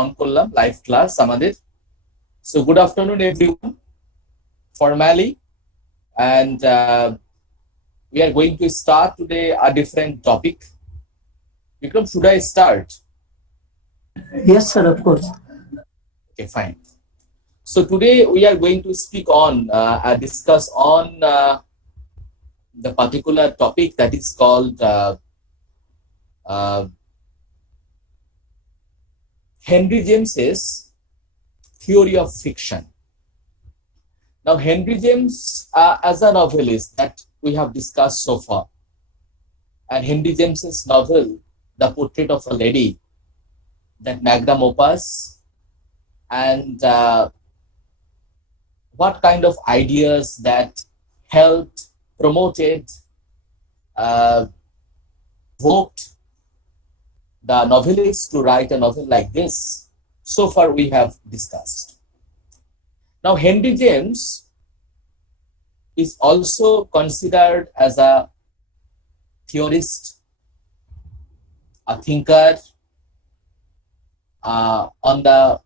On করলাম live class আমাদের। So good afternoon everyone formally, and we are going to start today a different topic. Vikram, should I start? Yes, sir, of course. Okay, fine. So today we are going to speak on discuss on the particular topic that is called uh, Henry James's theory of fiction. Now, Henry James as a novelist that we have discussed so far, and Henry James's novel, The Portrait of a Lady, that magnum opus, and what kind of ideas that helped, promoted, evoked the novelist to write a novel like this. So far we have discussed. Now, Henry James is also considered as a theorist, a thinker on the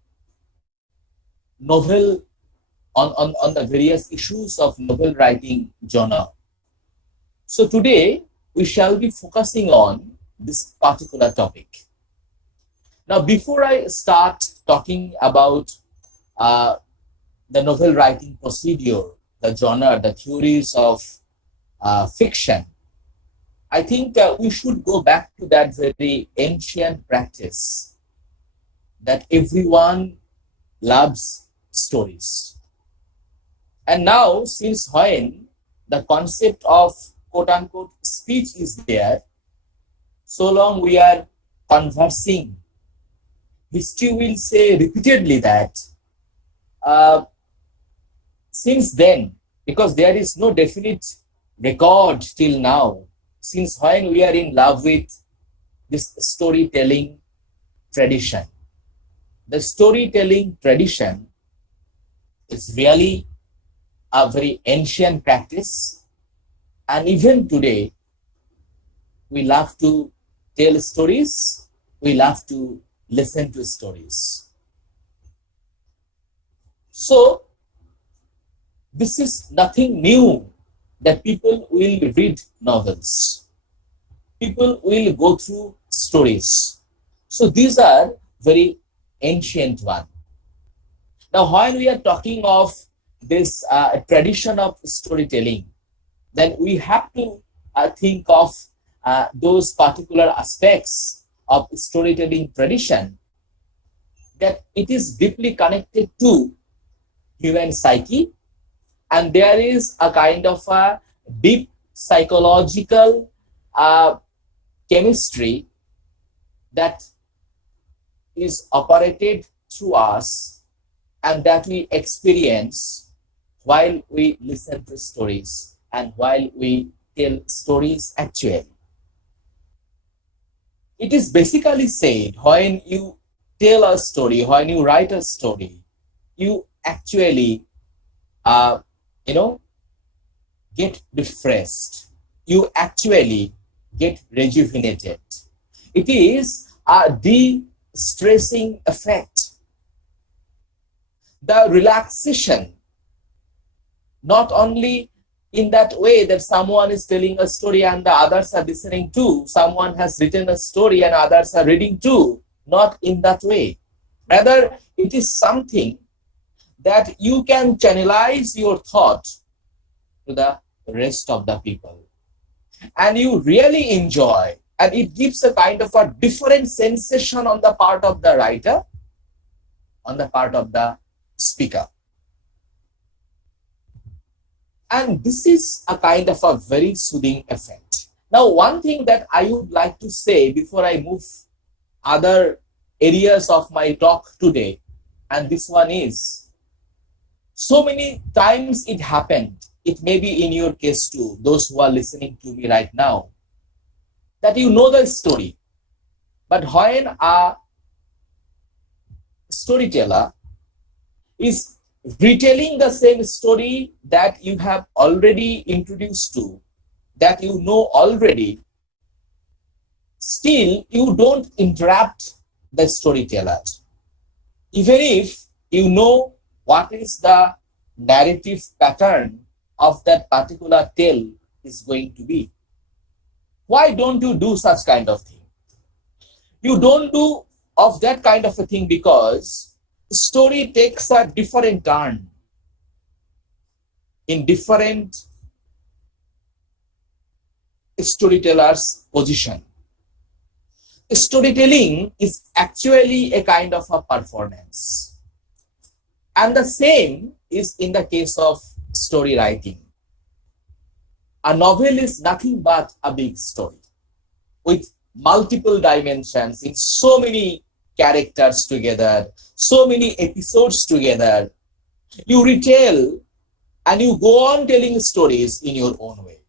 novel, on the various issues of novel writing genre. So today we shall be focusing on this particular topic. Now, before I start talking about the novel writing procedure, the genre, the theories of fiction, I think we should go back to that very ancient practice that everyone loves stories. And now, since when the concept of quote-unquote speech is there, so long we are conversing, history will say repeatedly that since then, because there is no definite record till now, since when we are in love with this storytelling tradition. The storytelling tradition is really a very ancient practice, and even today, we love to tell stories, we love to listen to stories. So, this is nothing new that people will read novels. People will go through stories. So, these are very ancient ones. Now, when we are talking of this tradition of storytelling, then we have to think of those particular aspects of storytelling tradition, that it is deeply connected to human psyche, and there is a kind of a deep psychological chemistry that is operated through us and that we experience while we listen to stories and while we tell stories actually. It is basically said, when you tell a story, when you write a story, you actually get refreshed. You actually get rejuvenated. It is a de-stressing effect. The relaxation, not only in that way that someone is telling a story and the others are listening to, someone has written a story and others are reading too, not in that way. Rather, it is something that you can channelize your thought to the rest of the people. And you really enjoy, and it gives a kind of a different sensation on the part of the writer, on the part of the speaker. And this is a kind of a very soothing effect. Now, one thing that I would like to say before I move other areas of my talk today, and this one is, so many times it happened, it may be in your case too, those who are listening to me right now, that you know the story, but when a storyteller is retelling the same story that you have already introduced to, that you know already, still you don't interrupt the storyteller. even if you know what is the narrative pattern of that particular tale is going to be. Why don't you do such kind of thing? You don't do of that kind of a thing because story takes a different turn in different storyteller's position. Storytelling is actually a kind of a performance. And the same is in the case of story writing. A novel is nothing but a big story with multiple dimensions in so many characters together, so many episodes together. You retell and you go on telling stories in your own way.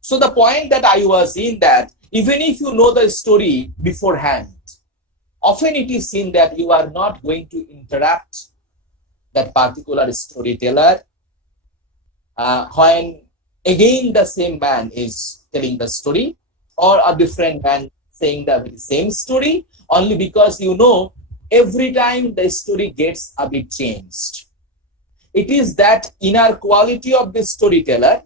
So the point that I was in that even if you know the story beforehand, often it is seen that you are not going to interrupt that particular storyteller when again the same man is telling the story or a different man saying the very same story, only because you know every time the story gets a bit changed. It is that inner quality of the storyteller.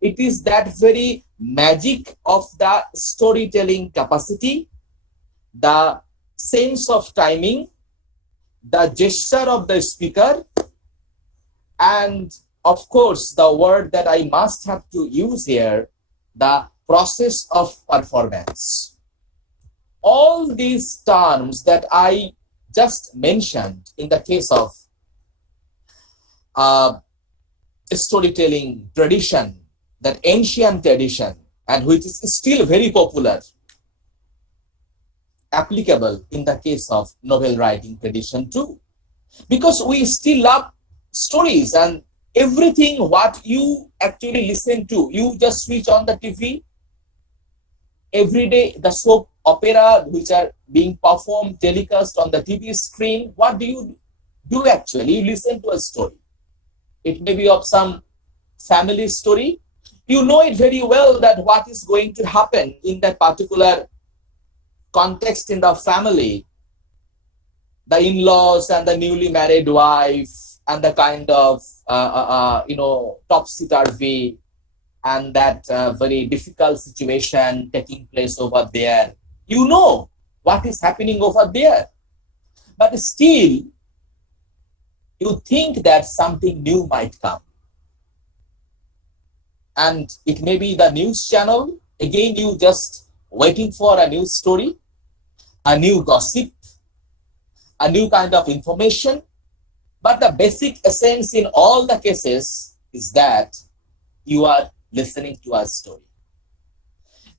It is that very magic of the storytelling capacity, the sense of timing, the gesture of the speaker, and of course, the word that I must have to use here, the process of performance. All these terms that I just mentioned in the case of storytelling tradition, that ancient tradition, and which is still very popular, applicable in the case of novel writing tradition too. Because we still love stories, and everything what you actually listen to, you just switch on the TV, every day the soap opera which are being performed, telecast on the TV screen, what do you do actually? You listen to a story. It may be of some family story. You know it very well that what is going to happen in that particular context in the family, the in-laws and the newly married wife and the kind of topsy-turvy and that very difficult situation taking place over there. You know what is happening over there, but still you think that something new might come. And it may be the news channel. Again, you just waiting for a new story, a new gossip, a new kind of information. But the basic essence in all the cases is that you are listening to a story.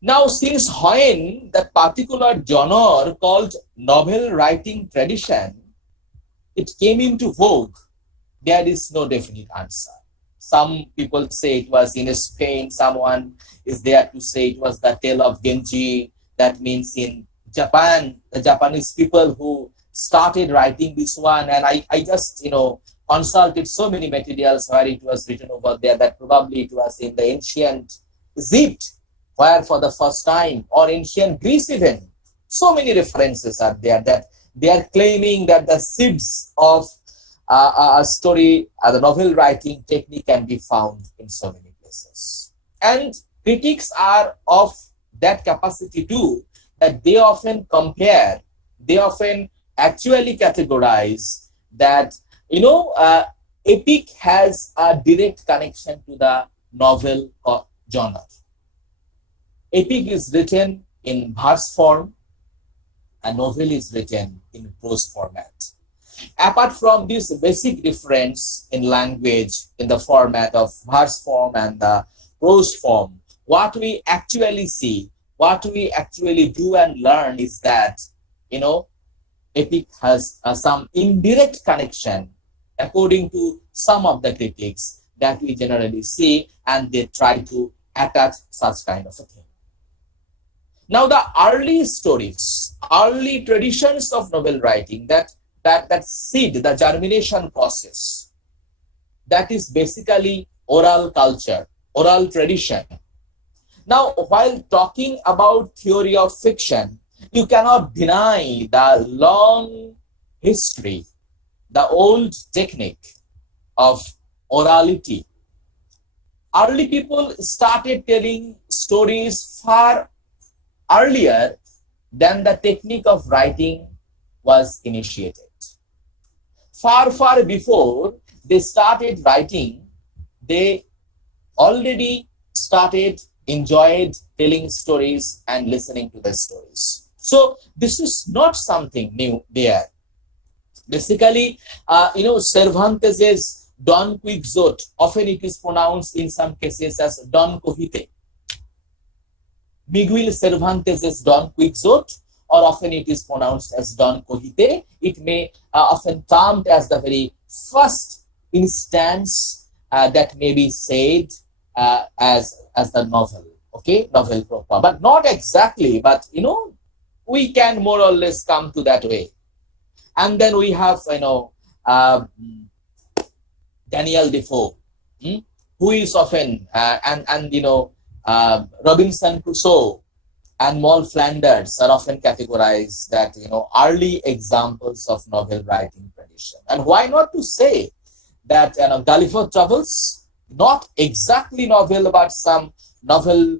Now, since when that particular genre called novel writing tradition, it came into vogue, there is no definite answer. Some people say it was in Spain. Someone is there to say it was the tale of Genji. That means in Japan, the Japanese people who started writing this one. And I just, consulted so many materials where it was written over there that probably it was in the ancient Egypt, where for the first time, or ancient Greece even. So many references are there that they are claiming that the seeds of a story, the novel writing technique can be found in so many places. And critics are of that capacity too, that they often compare, they often actually categorize that, epic has a direct connection to the novel genre. Epic is written in verse form, a novel is written in prose format. Apart from this basic difference in language, in the format of verse form and the prose form, what we actually see, what we actually do and learn is that, epic has some indirect connection, according to some of the critics that we generally see, and they try to attach such kind of a thing. Now, the early stories, early traditions of novel writing, that seed, the germination process, that is basically oral culture, oral tradition. Now, while talking about theory of fiction, you cannot deny the long history the old technique of orality. Early people started telling stories far earlier than the technique of writing was initiated. Far before they started writing, they already started enjoyed telling stories and listening to the stories. So this is not something new there. Basically, Cervantes's Don Quixote, often it is pronounced in some cases as Don Quixote. Miguel Cervantes's Don Quixote, or often it is pronounced as Don Quixote. It may often termed as the very first instance that may be said as the novel, okay, novel proper, but not exactly, but we can more or less come to that way. And then we have Daniel Defoe, who is often Robinson Crusoe and Moll Flanders are often categorized that early examples of novel writing tradition. And why not to say that Gulliver Travels, not exactly novel, but some novel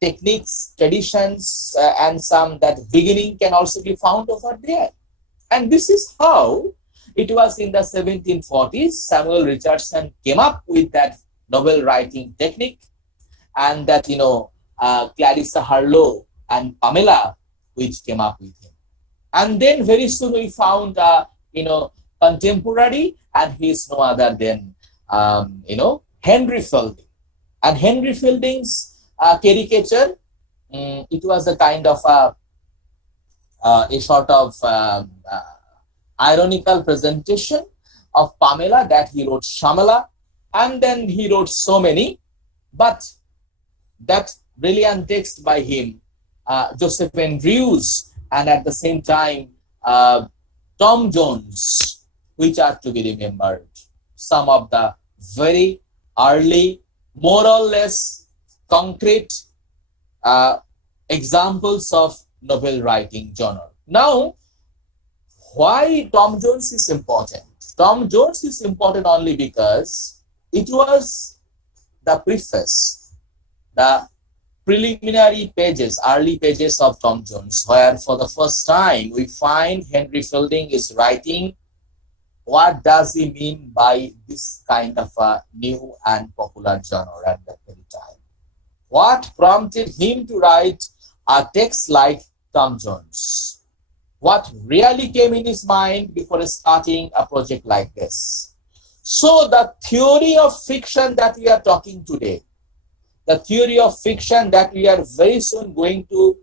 techniques, traditions, and some that beginning can also be found over there. And this is how it was in the 1740s. Samuel Richardson came up with that novel writing technique, and that Clarissa Harlowe and Pamela, which came up with him. And then very soon we found contemporary, and he is no other than Henry Fielding. And Henry Fielding's caricature, it was a kind of a sort of ironical presentation of Pamela, that he wrote Shamala, and then he wrote so many, but that brilliant text by him, Joseph Andrews, and at the same time Tom Jones, which are to be remembered, some of the very early, more or less concrete examples of novel writing genre. Now, why Tom Jones is important? Tom Jones is important only because it was the preface, the preliminary pages, early pages of Tom Jones, where for the first time we find Henry Fielding is writing what does he mean by this kind of a new and popular genre at that very time. What prompted him to write a text like Tom Jones? What really came in his mind before starting a project like this? So the theory of fiction that we are talking today, the theory of fiction that we are very soon going to,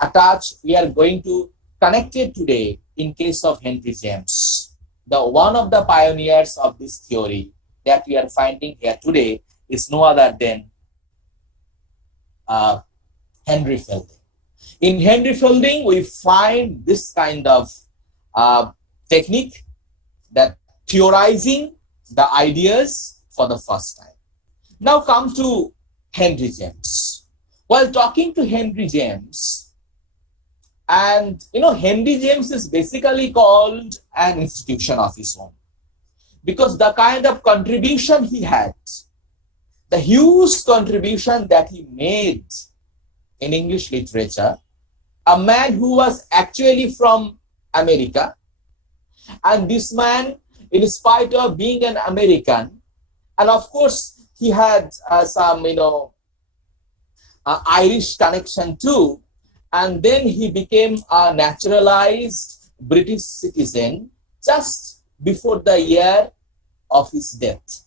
attach, we are going to connect it today in case of Henry James. The one of the pioneers of this theory that we are finding here today is no other than Henry Fielding. In Henry Fielding, we find this kind of technique, that theorizing the ideas for the first time. Now come to Henry James. While talking to Henry James, and Henry James is basically called an institution of his own, because the kind of contribution he had, the huge contribution that he made in English literature, a man who was actually from America, and this man, in spite of being an American, and of course he had some Irish connection too, and then he became a naturalized British citizen just before the year of his death.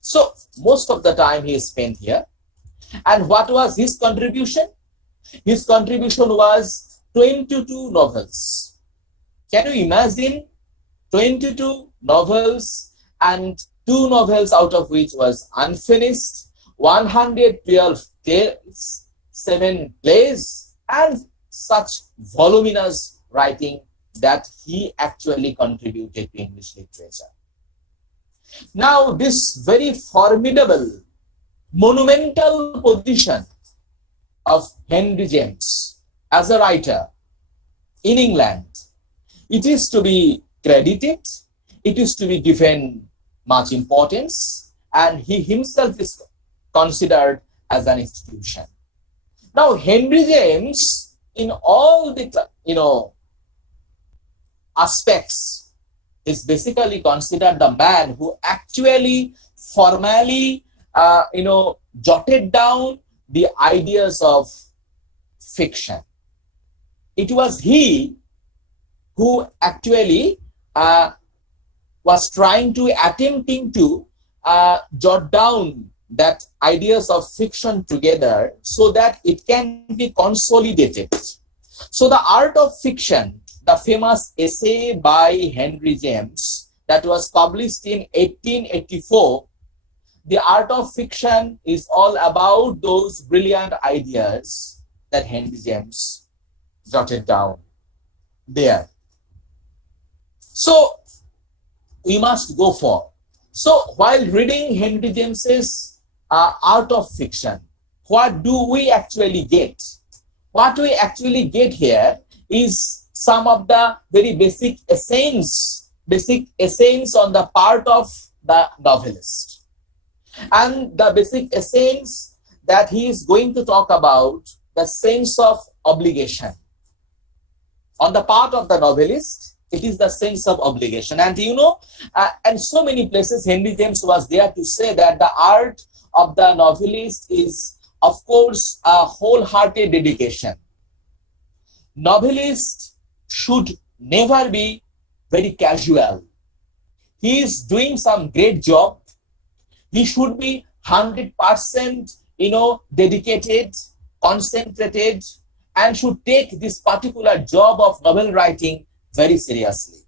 So most of the time he spent here. And what was his contribution? His contribution was 22 novels. Can you imagine 22 novels, and 2 novels out of which was unfinished, 112 tales, 7 plays, and such voluminous writing that he actually contributed to English literature. Now, this very formidable, monumental position of Henry James as a writer in England, It is to be credited, it is to be given much importance, and he himself is considered as an institution. Now, Henry James, in all the aspects, is basically considered the man who actually formally jotted down the ideas of fiction. It was he who actually was attempting to jot down that ideas of fiction together so that it can be consolidated. So the art of fiction, the famous essay by Henry James that was published in 1884, the art of fiction is all about those brilliant ideas that Henry James jotted down there. So we must go for. So while reading Henry James's art of fiction, what do we actually get? What we actually get here is some of the very basic essence on the part of the novelist. And the basic essence that he is going to talk about, the sense of obligation. On the part of the novelist, it is the sense of obligation. And and so many places Henry James was there to say that the art of the novelist is, of course, a wholehearted dedication. Novelist should never be very casual. He is doing some great job. He should be 100%, dedicated, concentrated, and should take this particular job of novel writing very seriously.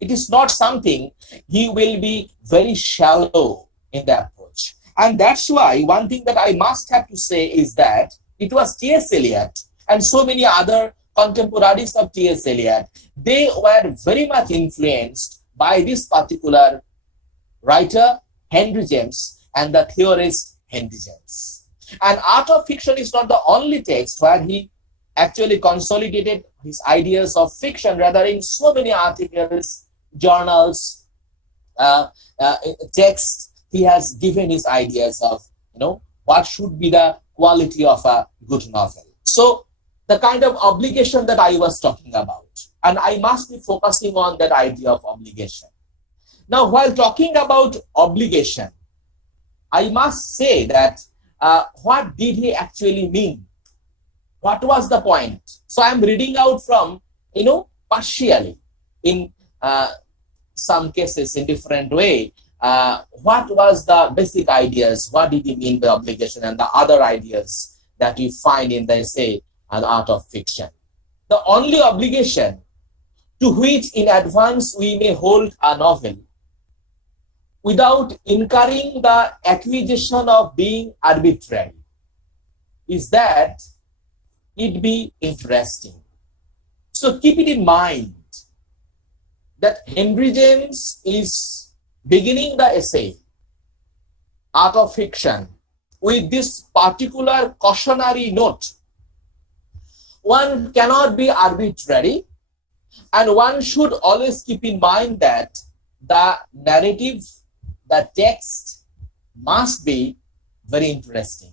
It is not something he will be very shallow in the approach. And that's why one thing that I must have to say is that it was T.S. Eliot and so many other contemporaries of T.S. Eliot, they were very much influenced by this particular writer, Henry James, and the theorist, Henry James. And Art of Fiction is not the only text where he actually consolidated his ideas of fiction, rather in so many articles, journals, texts, he has given his ideas of, what should be the quality of a good novel. So the kind of obligation that I was talking about, and I must be focusing on that idea of obligation. Now, while talking about obligation, I must say that what did he actually mean? What was the point? So I'm reading out from, partially, in some cases in different way, what was the basic ideas, what did he mean by obligation, and the other ideas that we find in the essay, An Art of Fiction. The only obligation to which in advance we may hold a novel without incurring the accusation of being arbitrary is that it be interesting. So keep it in mind that Henry James is beginning the essay, Art of Fiction, with this particular cautionary note. One cannot be arbitrary, and one should always keep in mind that the narrative, the text must be very interesting.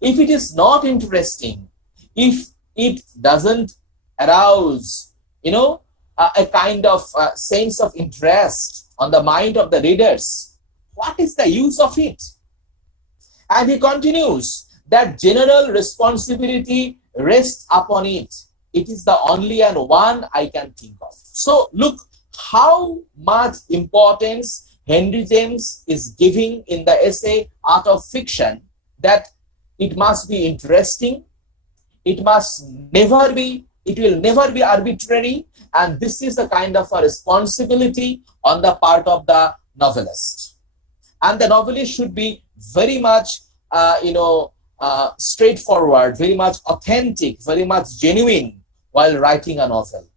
If it is not interesting, if it doesn't arouse, a kind of sense of interest on the mind of the readers, what is the use of it? And he continues that general responsibility rests upon it. It is the only and one I can think of. So look how much importance Henry James is giving in the essay Art of Fiction, that it must be interesting, it will never be arbitrary, and this is a kind of a responsibility on the part of the novelist. And the novelist should be very much, straightforward, very much authentic, very much genuine while writing a novel.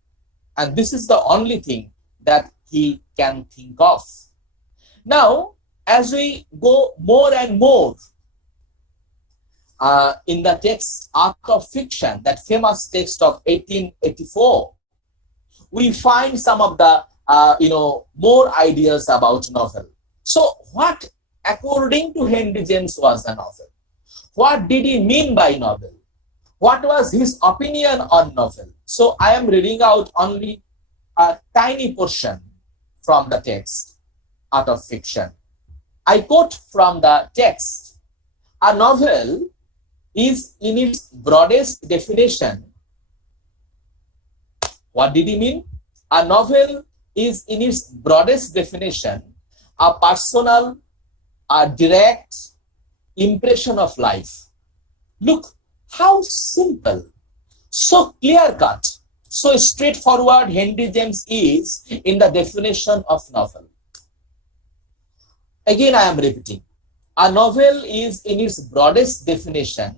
And this is the only thing that he can think of. Now, as we go more and more in the text Art of Fiction, that famous text of 1884, we find some of the more ideas about novel. So what, according to Henry James, was a novel? What did he mean by novel? What was his opinion on novel? So I am reading out only a tiny portion from the text, Art of Fiction. I quote from the text: a novel is, in its broadest definition. What did he mean? A novel is, in its broadest definition, a personal, a direct impression of life. Look how simple, so clear-cut, so straightforward Henry James is in the definition of novel. Again, I am repeating. A novel is, in its broadest definition,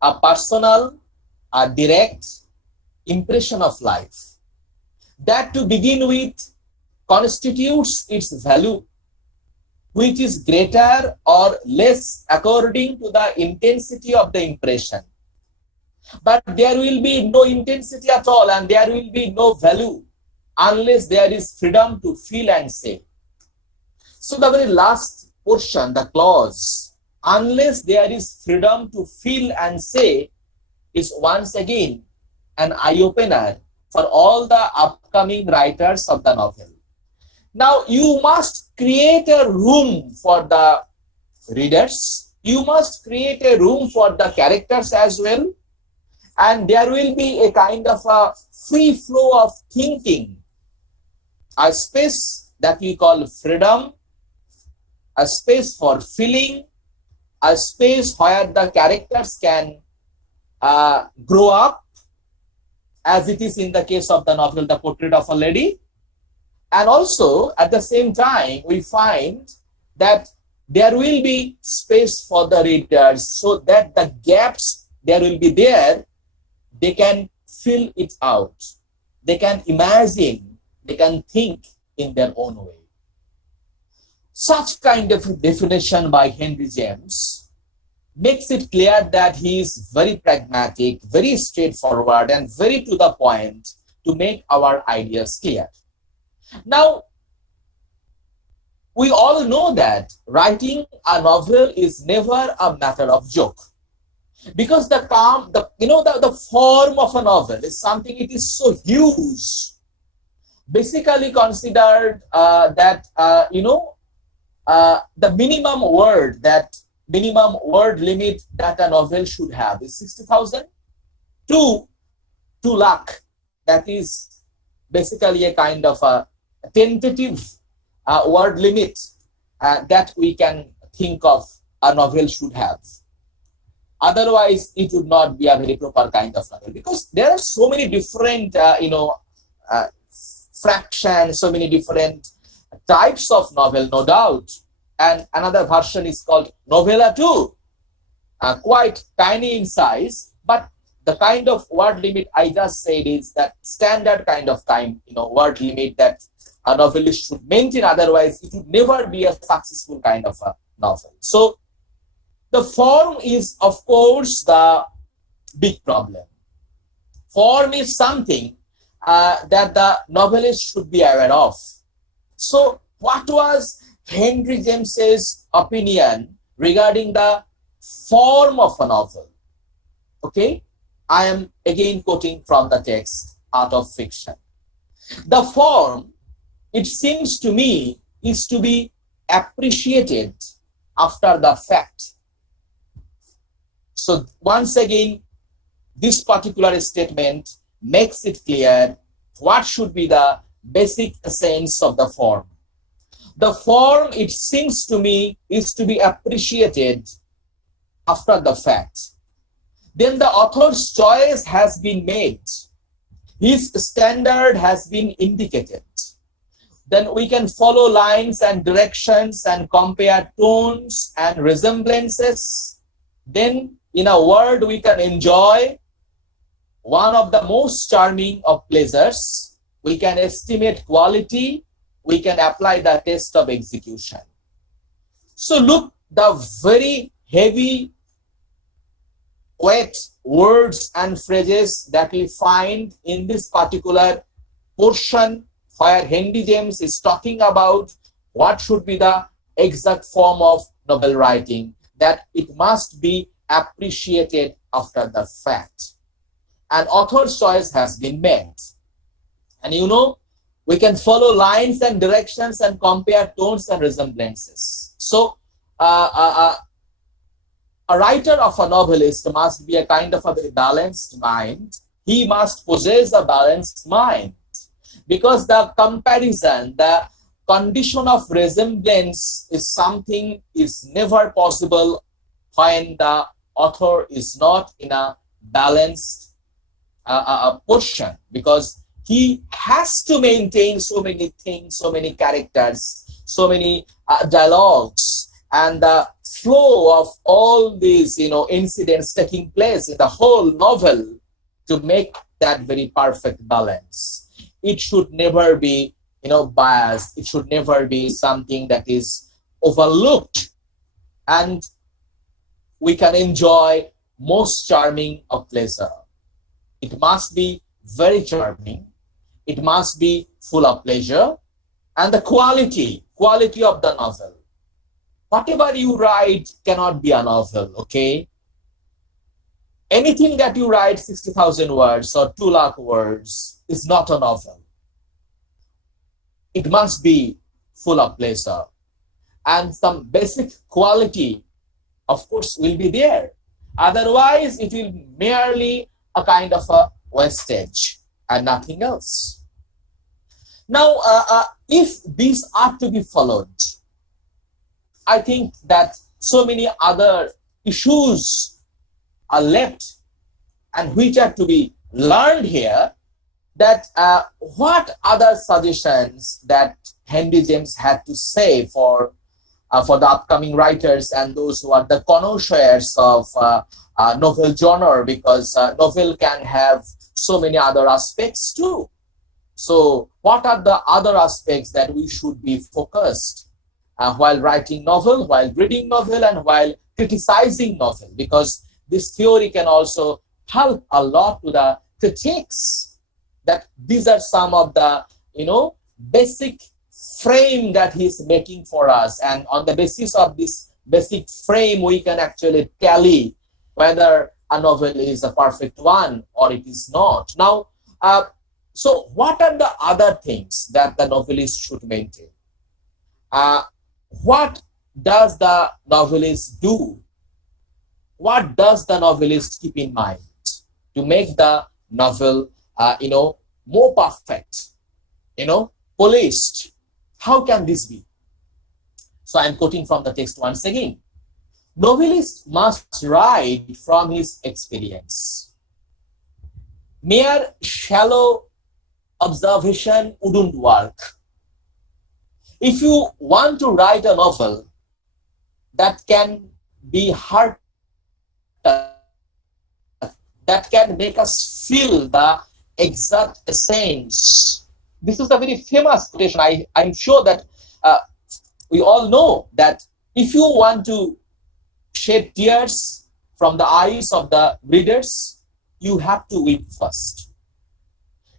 a personal, a direct impression of life that, to begin with, constitutes its value, which is greater or less according to the intensity of the impression. But there will be no intensity at all, and there will be no value unless there is freedom to feel and say. So the very last portion, the clause, unless there is freedom to feel and say, is once again an eye-opener for all the upcoming writers of the novel. Now, you must create a room for the readers. You must create a room for the characters as well. And there will be a kind of a free flow of thinking, a space that we call freedom, a space for feeling, a space where the characters can grow up, as it is in the case of the novel The Portrait of a Lady. And also, at the same time, we find that there will be space for the readers, so that the gaps there will be there, they can fill it out. They can imagine, they can think in their own way. Such kind of definition by Henry James makes it clear that he is very pragmatic, very straightforward, and very to the point to make our ideas clear. Now, we all know that writing a novel is never a matter of joke, because the form of a novel is something, it is so huge. Basically considered that the minimum word limit that a novel should have is 60,000 to 2 lakh. That is basically a kind of a tentative word limit that we can think of a novel should have. Otherwise, it would not be a very proper kind of novel, because there are so many different, fractions, so many different types of novel, no doubt. And another version is called novella too, quite tiny in size, but the kind of word limit I just said is that standard kind of time, word limit that a novelist should maintain. Otherwise, it would never be a successful kind of a novel. So the form is, of course, the big problem. Form is something that the novelist should be aware of. So what was Henry James's opinion regarding the form of a novel? Okay, I am again quoting from the text, Art of Fiction. The form, it seems to me, is to be appreciated after the fact. So once again, this particular statement makes it clear what should be the basic essence of the form. The form, it seems to me, is to be appreciated after the fact. Then the author's choice has been made. His standard has been indicated. Then we can follow lines and directions and compare tones and resemblances. Then, in a word, we can enjoy one of the most charming of pleasures. We can estimate quality. We can apply the test of execution. So look, the very heavy, wet words and phrases that we find in this particular portion where Henry James is talking about what should be the exact form of novel writing, that it must be appreciated after the fact. An author's choice has been made. And you know, we can follow lines and directions and compare tones and resemblances. So, a writer of a novelist must be a kind of a very balanced mind. He must possess a balanced mind, because the comparison, the condition of resemblance is something is never possible when the author is not in a balanced portion, because he has to maintain so many things, so many characters, so many dialogues, and the flow of all these, incidents taking place in the whole novel to make that very perfect balance. It should never be, biased. It should never be something that is overlooked, and we can enjoy most charming of pleasure. It must be very charming. It must be full of pleasure, and the quality of the novel. Whatever you write cannot be a novel, okay? Anything that you write 60,000 words or 2 lakh words is not a novel. It must be full of pleasure. And some basic quality, of course, will be there. Otherwise, it will merely a kind of a wastage and nothing else. Now, if these are to be followed, I think that so many other issues are left and which are to be learned here, that what other suggestions that Henry James had to say for the upcoming writers and those who are the connoisseurs of novel genre, because novel can have so many other aspects too. So what are the other aspects that we should be focused while writing novel, while reading novel, and while criticizing novel? Because this theory can also help a lot to the critics, that these are some of the basic frame that he's making for us, and on the basis of this basic frame we can actually tally whether a novel is a perfect one or it is not. Now, so what are the other things that the novelist should maintain? What does the novelist do? What does the novelist keep in mind to make the novel, more perfect, polished? How can this be? So I'm quoting from the text once again. Novelist must write from his experience. Mere shallow observation wouldn't work. If you want to write a novel that can be hard, that can make us feel the exact essence. This is a very famous quotation. I'm sure that we all know that if you want to shed tears from the eyes of the readers, you have to weep first.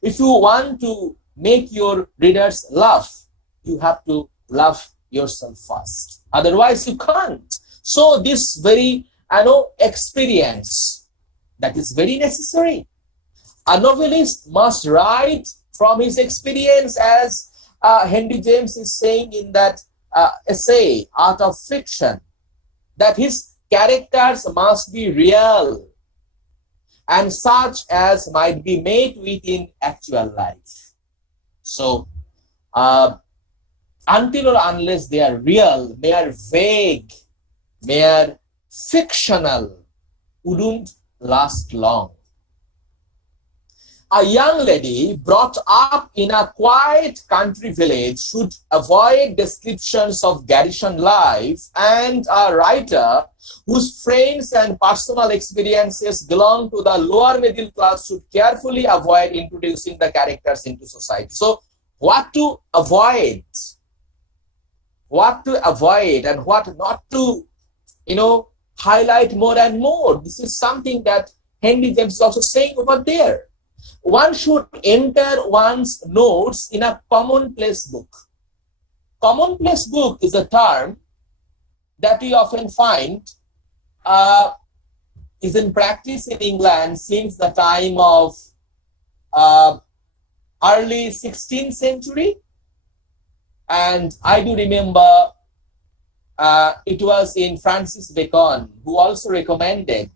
If you want to make your readers laugh, you have to laugh yourself first. Otherwise, you can't. So this very, experience, that is very necessary. A novelist must write from his experience, as Henry James is saying in that essay, Art of Fiction, that his characters must be real and such as might be met with in actual life. So, until or unless they are real, mere vague, mere fictional, wouldn't last long. A young lady brought up in a quiet country village should avoid descriptions of garrison life, and a writer whose friends and personal experiences belong to the lower middle class should carefully avoid introducing the characters into society. So, what to avoid? What to avoid and what not to, highlight more and more. This is something that Henry James is also saying over there. one should enter one's notes in a commonplace book. Commonplace book is a term that we often find is in practice in England since the time of early 16th century. And I do remember it was in Francis Bacon who also recommended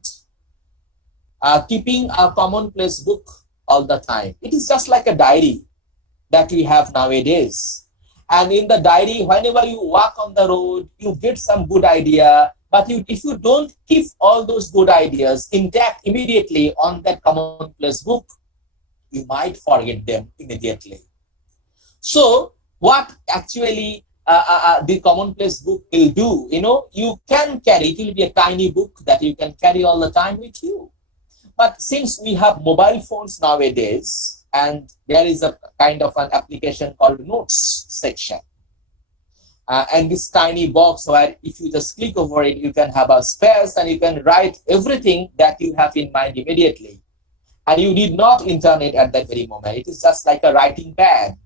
keeping a commonplace book all the time. It is just like a diary that we have nowadays. And in the diary, whenever you walk on the road, you get some good idea. But if you don't keep all those good ideas intact immediately on that commonplace book, you might forget them immediately. So what actually the commonplace book will do, you can carry, it will be a tiny book that you can carry all the time with you. But since we have mobile phones nowadays, and there is a kind of an application called Notes section. And this tiny box where if you just click over it, you can have a space and you can write everything that you have in mind immediately. And you need not internet at that very moment. It is just like a writing pad.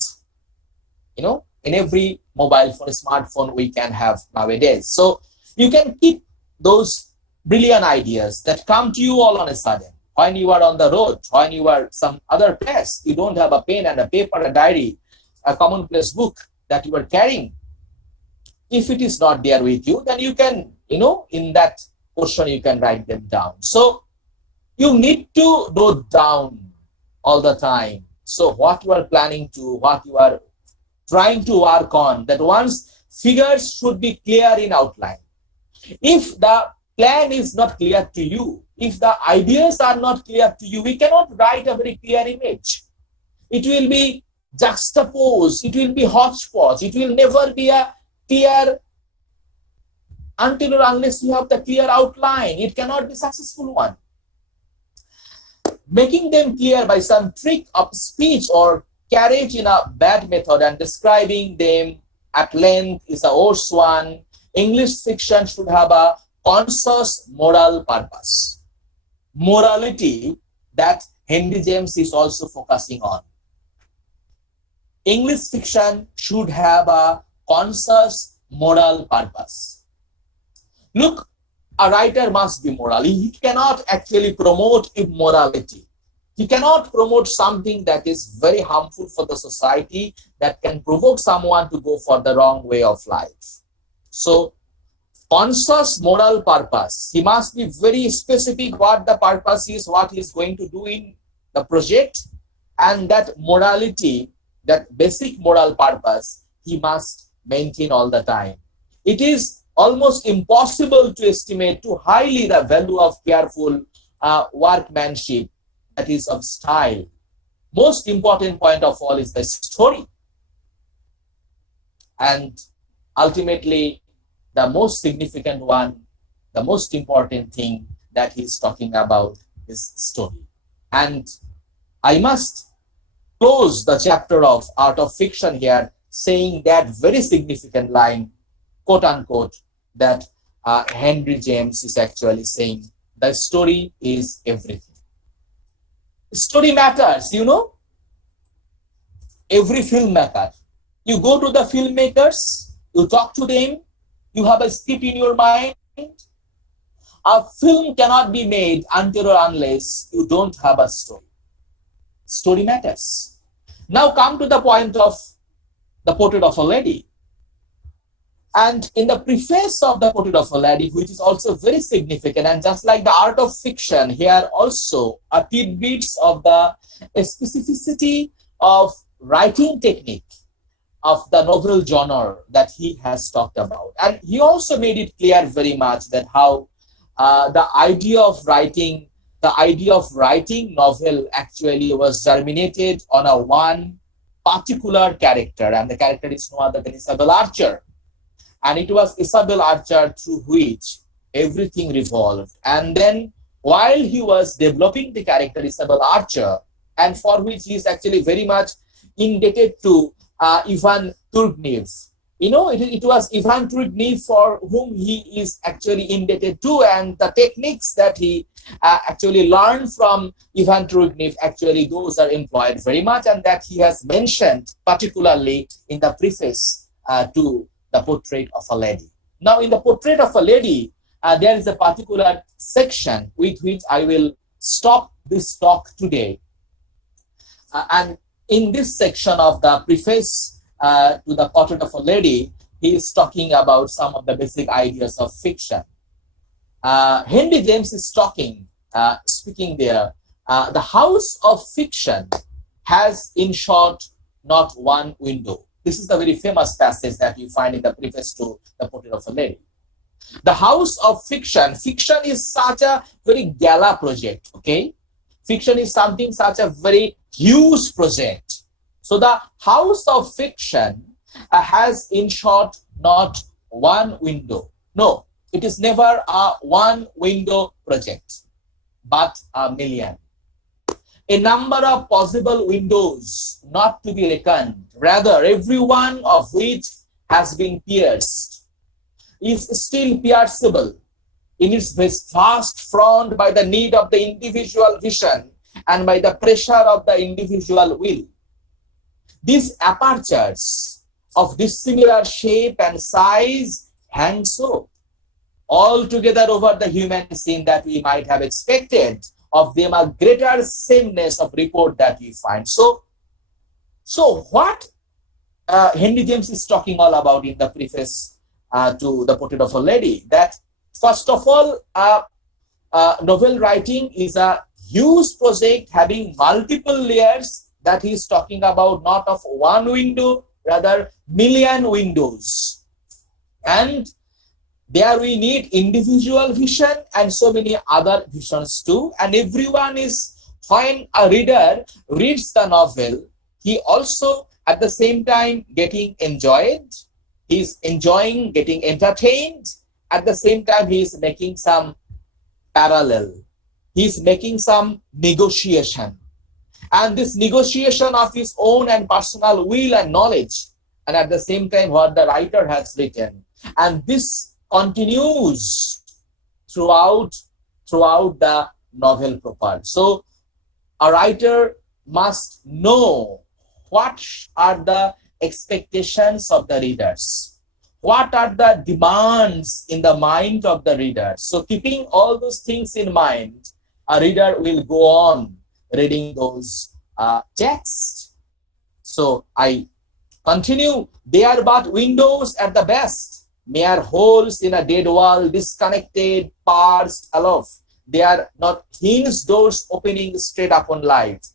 In every mobile phone, smartphone we can have nowadays. So you can keep those brilliant ideas that come to you all on a sudden. When you are on the road, when you are some other place, you don't have a pen and a paper, a diary, a commonplace book that you are carrying. If it is not there with you, then you can, in that portion, you can write them down. So you need to note down all the time. So what you are planning to, what you are trying to work on, that one's figures should be clear in outline. If the plan is not clear to you, if the ideas are not clear to you, we cannot write a very clear image. It will be juxtaposed, it will be hodgepodge, it will never be a clear until or unless you have the clear outline. It cannot be a successful one. Making them clear by some trick of speech or carriage in a bad method and describing them at length is a worse one. English fiction should have a conscious moral purpose. Morality that Henry James is also focusing on. English fiction should have a conscious moral purpose. Look, a writer must be moral. He cannot actually promote immorality. He cannot promote something that is very harmful for the society, that can provoke someone to go for the wrong way of life. So, conscious moral purpose. He must be very specific what the purpose is, what he is going to do in the project, and that morality, that basic moral purpose, he must maintain all the time. It is almost impossible to estimate too highly the value of careful workmanship, that is of style. Most important point of all is the story. And ultimately, the most significant one, the most important thing that he's talking about is story. And I must close the chapter of Art of Fiction here saying that very significant line, quote unquote, that Henry James is actually saying, the story is everything. Story matters, Every filmmaker, you go to the filmmakers, you talk to them, you have a script in your mind. A film cannot be made until or unless you don't have a story. Story matters. Now come to the point of the Portrait of a Lady. And in the preface of the Portrait of a Lady, which is also very significant, and just like the Art of Fiction, here also are tidbits of the specificity of writing technique of the novel genre that he has talked about. And he also made it clear very much that how the idea of writing novel actually was germinated on a one particular character, and the character is no other than Isabel Archer. And it was Isabel Archer through which everything revolved. And then while he was developing the character Isabel Archer, and for which he is actually very much indebted to Ivan Turgenev. it was Ivan Turgenev for whom he is actually indebted to, and the techniques that he actually learned from Ivan Turgenev, actually those are employed very much, and that he has mentioned particularly in the preface to the Portrait of a Lady. Now, in the Portrait of a Lady, there is a particular section with which I will stop this talk today. And in this section of the preface to the Portrait of a Lady, he is talking about some of the basic ideas of fiction. Henry James is speaking there. The house of fiction has, in short, not one window. This is the very famous passage that you find in the preface to the Portrait of a Lady. The house of fiction is such a very gala project, okay? Fiction is something such a very huge project. So the house of fiction has, in short, not one window. No, it is never a one window project, but a million. A number of possible windows not to be reckoned, rather every one of which has been pierced, is still pierceable in its vast front by the need of the individual vision and by the pressure of the individual will. These apertures of dissimilar shape and size hang so altogether over the human scene that we might have expected of them a greater sameness of report that we find. So what Henry James is talking all about in the preface to the Portrait of a Lady, that first of all, novel writing is a huge project having multiple layers that he is talking about, not of one window, rather million windows. And there we need individual vision and so many other visions too. And everyone is, when a reader reads the novel, he also at the same time getting enjoyed, he is enjoying, getting entertained, at the same time he is making some parallel, he is making some negotiation. And this negotiation of his own and personal will and knowledge, and at the same time what the writer has written. And this continues throughout the novel proper. So a writer must know what are the expectations of the readers, what are the demands in the mind of the reader. So keeping all those things in mind, a reader will go on reading those texts. So I continue. They are but windows at the best, mere holes in a dead wall, disconnected, parsed aloft. They are not hinged doors opening straight upon light.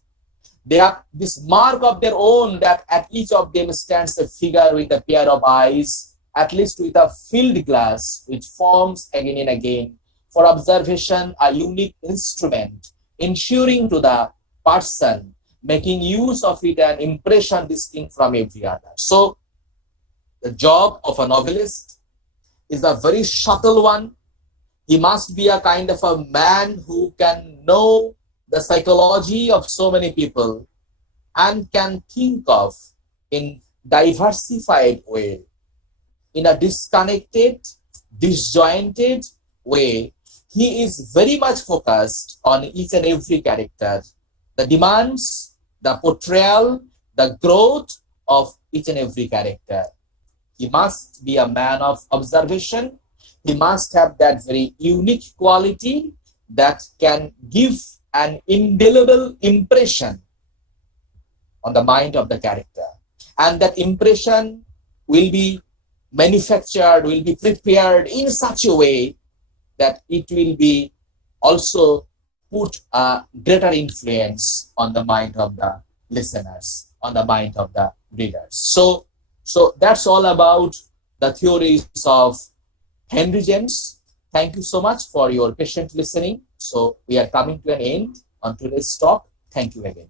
They have this mark of their own, that at each of them stands a figure with a pair of eyes, at least with a field glass, which forms again and again for observation a unique instrument, ensuring to the person making use of it an impression distinct from every other. So the job of a novelist is a very subtle one. He must be a kind of a man who can know the psychology of so many people and can think of in diversified way, in a disconnected, disjointed way. He is very much focused on each and every character, the demands, the portrayal, the growth of each and every character. He must be a man of observation. He must have that very unique quality that can give an indelible impression on the mind of the character. And that impression will be manufactured, will be prepared in such a way that it will be also put a greater influence on the mind of the listeners, on the mind of the readers. So that's all about the theories of Henry James. Thank you so much for your patient listening. So we are coming to an end on today's talk. Thank you again.